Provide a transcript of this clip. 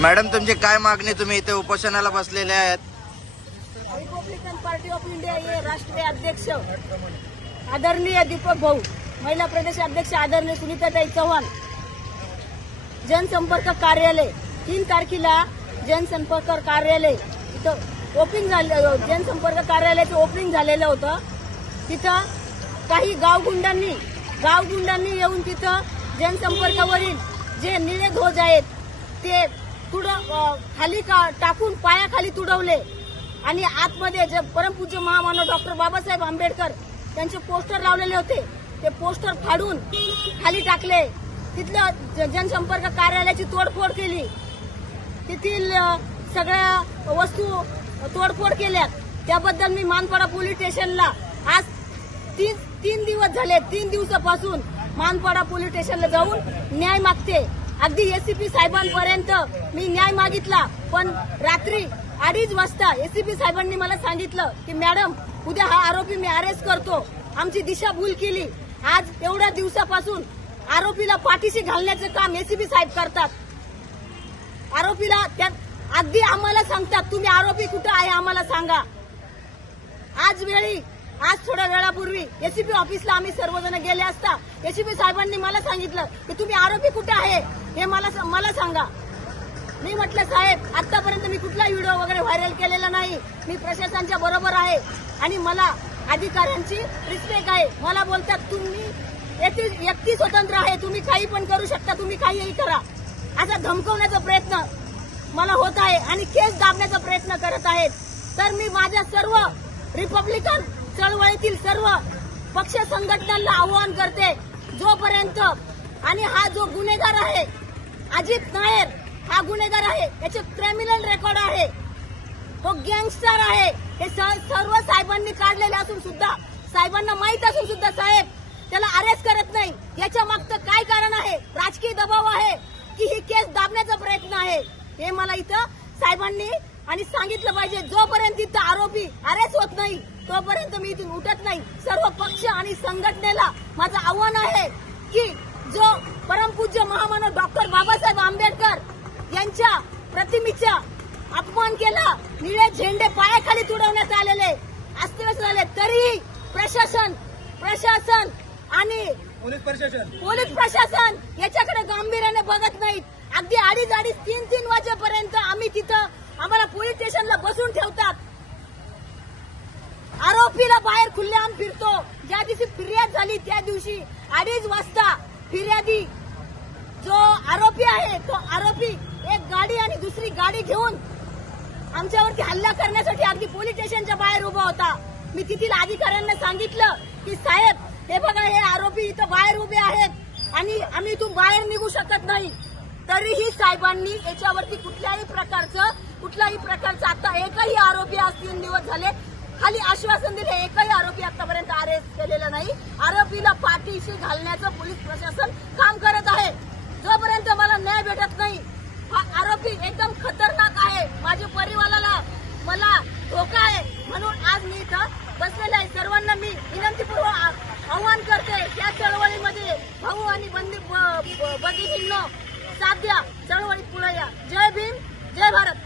Madam तुमची काय मागणी, तुम्ही इथे उपोषणाला बसलेले आहेत? रिपब्लिकन पार्टी ऑफ इंडिया ये राष्ट्रीय अध्यक्ष आदरणीय दीपक भाऊ, महिला प्रदेश अध्यक्ष आदरणीय सुनीताताई चव्हाण, जनसंपर्क कार्यालय 3 तारखेला जनसंपर्क कार्यालय इथं ओपनिंग झालं, जनसंपर्क कार्यालयाचं ओपनिंग झालेलं होतं. तिथं काही गावगुंडांनी येऊन तिथं जनसंपर्कावरील जे निळे ध्वज आहेत ते खाली टाकून पायाखाली तुडवले आणि आतमध्ये जे परमपूज्य महामानव डॉक्टर बाबासाहेब आंबेडकर त्यांचे पोस्टर लावलेले होते ते पोस्टर फाडून खाली टाकले. तिथल्या जनसंपर्क कार्यालयाची तोडफोड केली, तेथील सगळ्या वस्तू तोडफोड केल्यात. त्याबद्दल मी मानपाडा पोलीस स्टेशनला आज 3 दिवस झाले, 3 दिवसापासून मानपाडा पोलीस स्टेशनला जाऊन न्याय मागते. अगदी एसीपी साहेबांपर्यंत मी न्याय मागितला, पण रात्री 2:30 वाजता एसीपी साहेबांनी मला सांगितलं की मॅडम उद्या हा आरोपी मी अरेस्ट करतो. आमची दिशाभूल केली. आज एवढ्या दिवसापासून आरोपीला पाठीशी घालण्याचं काम एसीपी साहेब करतात. आरोपीला अगदी आम्हाला सांगतात तुम्ही आरोपी कुठं आहे आम्हाला सांगा. आज थोड्या वेळापूर्वी एसीपी ऑफिसला आम्ही सर्वजण गेले असता एसीपी साहेबांनी मला सांगितलं की तुम्ही आरोपी कुठे आहे हे मला सांगा. मी म्हटलं साहेब आतापर्यंत मी कुठला व्हिडिओ वगैरे व्हायरल केलेला नाही, मी प्रशासनाच्या बरोबर आहे आणि मला अधिकाऱ्यांची रिस्पेक्ट आहे. मला बोलतात तुम्ही व्यक्ती स्वतंत्र आहे, तुम्ही काही पण करू शकता, तुम्ही काहीही करा, असा धमकवण्याचा प्रयत्न मला होत आहे आणि केस दाबण्याचा प्रयत्न करत आहेत. तर मी माझ्या सर्व रिपब्लिकन चळवळीतील सर्व पक्ष संघटनांना आवाहन करते, जोपर्यंत आणि हा जो गुन्हेगार आहे अजित नायर हा गुन्हेगार आहे, याचे क्रिमिनल रेकॉर्ड आहे, तो गँगस्टर आहे, हे सर्व साहेबांनी काढलेले असून सुद्धा साहेबांना माहित असून सुद्धा साहेब त्याला अरेस्ट करत नाही. याच्या मागचं काय कारण आहे? राजकीय दबाव आहे की ही केस दाबण्याचा प्रयत्न आहे? हे मला इथं साहेबांनी आणि सांगितलं पाहिजे. जोपर्यंत इथं आरोपी अरेस्ट होत नाही तोपर्यंत मी इथून उठत नाही. सर्व पक्ष आणि संघटनेला माझं आव्हान आहे की जो परमपूज्य महामानव डॉक्टर बाबासाहेब आंबेडकर यांच्या प्रतिमेचा अपमान केला, निळे झेंडे पायाखाली तुडवण्यात आलेले, अस्तित्व झाले, तरीही प्रशासन आणि पोलीस प्रशासन याच्याकडे गांभीर्याने बघत नाहीत. अगदी 2:30 3 वाजेपर्यंत आम्ही तिथं आम्हाला पोलीस स्टेशनला बसून ठेवतात. आरोपीला बाहेर खुल्लेआम फिरतो. ज्या दिवशी फिर्याद झाली त्या दिवशी 2:30 वाजता फिर्यादी जो आरोपी आहे तो आरोपी एक गाडी आणि दुसरी गाडी घेऊन आमच्यावरती हल्ला करण्यासाठी अगदी पोलीस स्टेशनच्या बाहेर उभा होता. मी तिथील अधिकाऱ्यांना सांगितलं की साहेब हे बघा हे आरोपी इथं बाहेर उभे आहेत आणि आम्ही इथून बाहेर निघू शकत नाही. तरीही साहेबांनी याच्यावरती कुठल्याही प्रकारचं आता एकही आरोपी आज 3 दिवस झाले खाली आश्वासन दिले, एकही आरोपी आतापर्यंत अरेस्ट केलेला नाही. आरोपीला पाठीशी घालण्याचं पोलीस प्रशासन काम करत आहे. जोपर्यंत मला न्याय भेटत नाही हा आरोपी एकदम खतरनाक आहे, माझ्या परिवाराला मला धोका आहे. म्हणून आज मी इथं बसलेला आहे. सर्वांना मी विनंतीपूर्वक आव्हान करते या चळवळीमध्ये भाऊ आणि भगिनींनो साथ द्या, चळवळीत पुढे या. जय भीम, जय भारत.